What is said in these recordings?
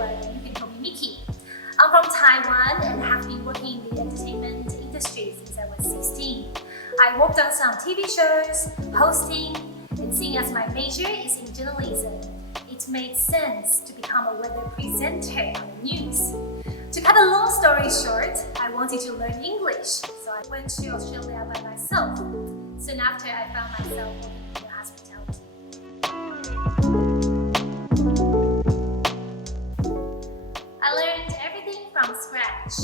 but you can call me Mickey. I'm from Taiwan and have been working in the entertainment industry since I was 16. I worked on some TV shows, hosting, and seeing as my major is in journalism, it made sense to become a weather presenter on the news. To cut a long story short, I wanted to learn English, so I went to Australia by myself. Soon after, I found myself working in the hospitality. I learned everything from scratch,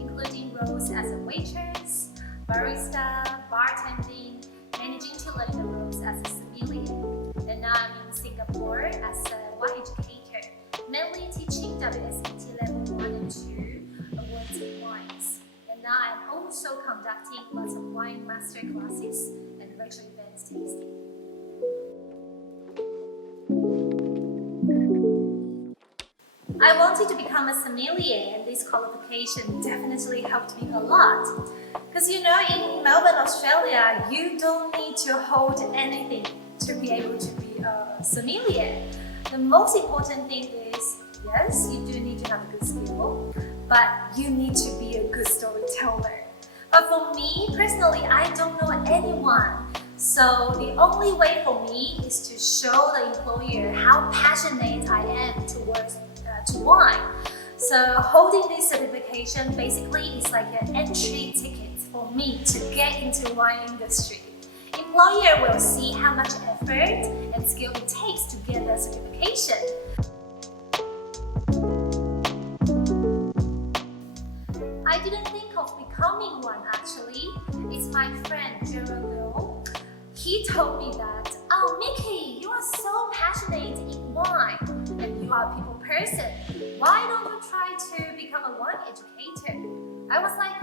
including roles as a waitress, barista, bartending, managing to learn the roles as a sommelier. And now I'm in Singapore as a wine educator, mainly teaching WSET Level 1 and 2 awards in wines. And now I'm also conducting lots of wine master classes and virtual events tasting. I wanted to become a sommelier, and this qualification definitely helped me a lot. Because in Melbourne, Australia, you don't need to hold anything to be able to be a sommelier. The most important thing is, yes, you do need to have a good skill, but you need to be a good storyteller. But for me, personally, I don't know anyone. So the only way for me is to show the employer how passionate I am towards to wine. So holding this certification basically is like an entry ticket for me to get into wine industry. Employer will see how much effort and skill it takes to get the certification. I didn't think of becoming one actually. It's my friend Gerald. He told me that, "Oh, Mickey, you are so passionate in wine and you are a people person. Why don't you try to become a wine educator?" I was like,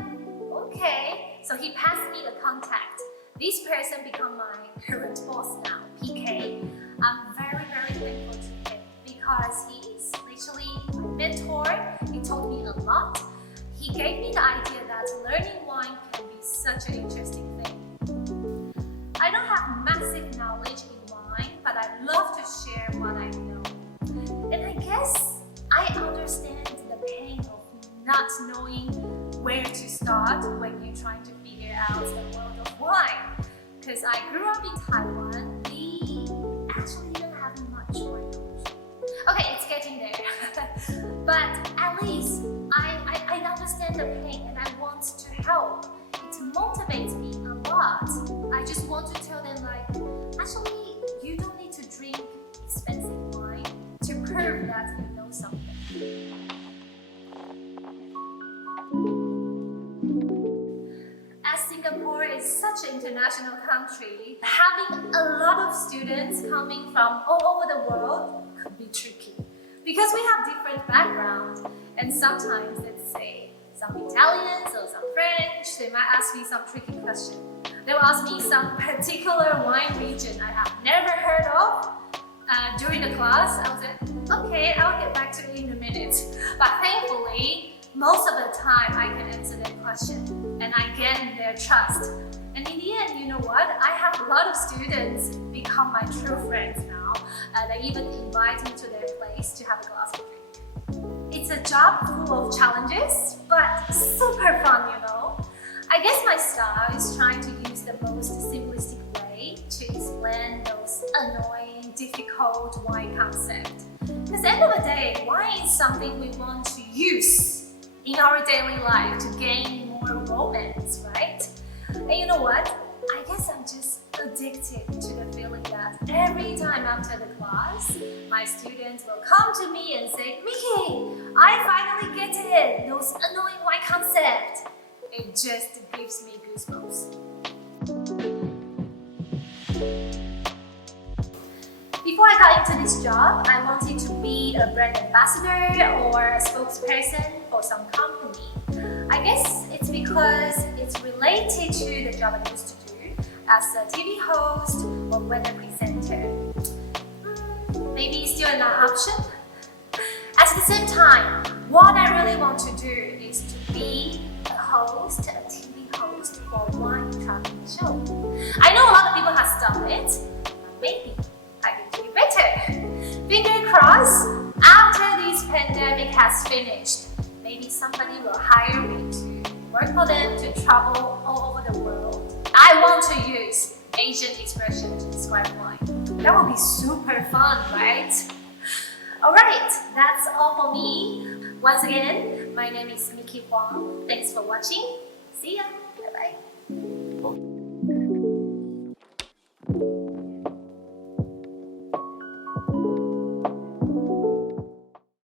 okay. So he passed me the contact. This person become my current boss now, PK. I'm very, very thankful to him because he is literally my mentor. He taught me a lot. He gave me the idea that learning wine can be such an interesting thing. I don't have massive knowledge in wine, but I love to share what I know. And I guess I understand the pain of not knowing where to start when you're trying to figure out the world of wine. Because I grew up in Taiwan, we actually didn't have much wine knowledge. Okay, it's getting there. But at least I understand the pain and I want to help. It motivates me a lot. I just want to tell them actually, you don't need to drink expensive wine to prove that you know something. As Singapore is such an international country, having a lot of students coming from all over the world could be tricky. Because we have different backgrounds, and sometimes, let's say, some Italians or some French, they might ask me some tricky questions. They will ask me some particular wine region I have never heard of. During the class, I was like, okay, I'll get back to you in a minute. But thankfully, most of the time I can answer their question and I gain their trust. And in the end, you know what? I have a lot of students become my true friends now. They even invite me to their place to have a glass of drink. It's a job full of challenges, but super fun, I guess my style is trying to use the most simplistic way to explain those annoying, difficult wine concepts. Because at the end of the day, wine is something we want to use in our daily life to gain more romance, right? And you know what? I guess I'm just addicted to the feeling that every time after the class, my students will come to me and say, "Mickey, I finally get it, those annoying wine concepts." It just gives me goosebumps. Before I got into this job, I wanted to be a brand ambassador or a spokesperson for some company. I guess it's because it's related to the job I used to do as a TV host or weather presenter. Maybe still an option? At the same time, what I really want to do is to be a TV host for wine traveling show. I know a lot of people have done it, but maybe I can do it better. Finger crossed, after this pandemic, pandemic has finished, maybe somebody will hire me to work for them to travel all over the world. I want to use Asian expression to describe wine. That would be super fun, right? Alright, that's all for me. Once again, my name is Mickey Huang. Thanks for watching. See ya. Bye bye.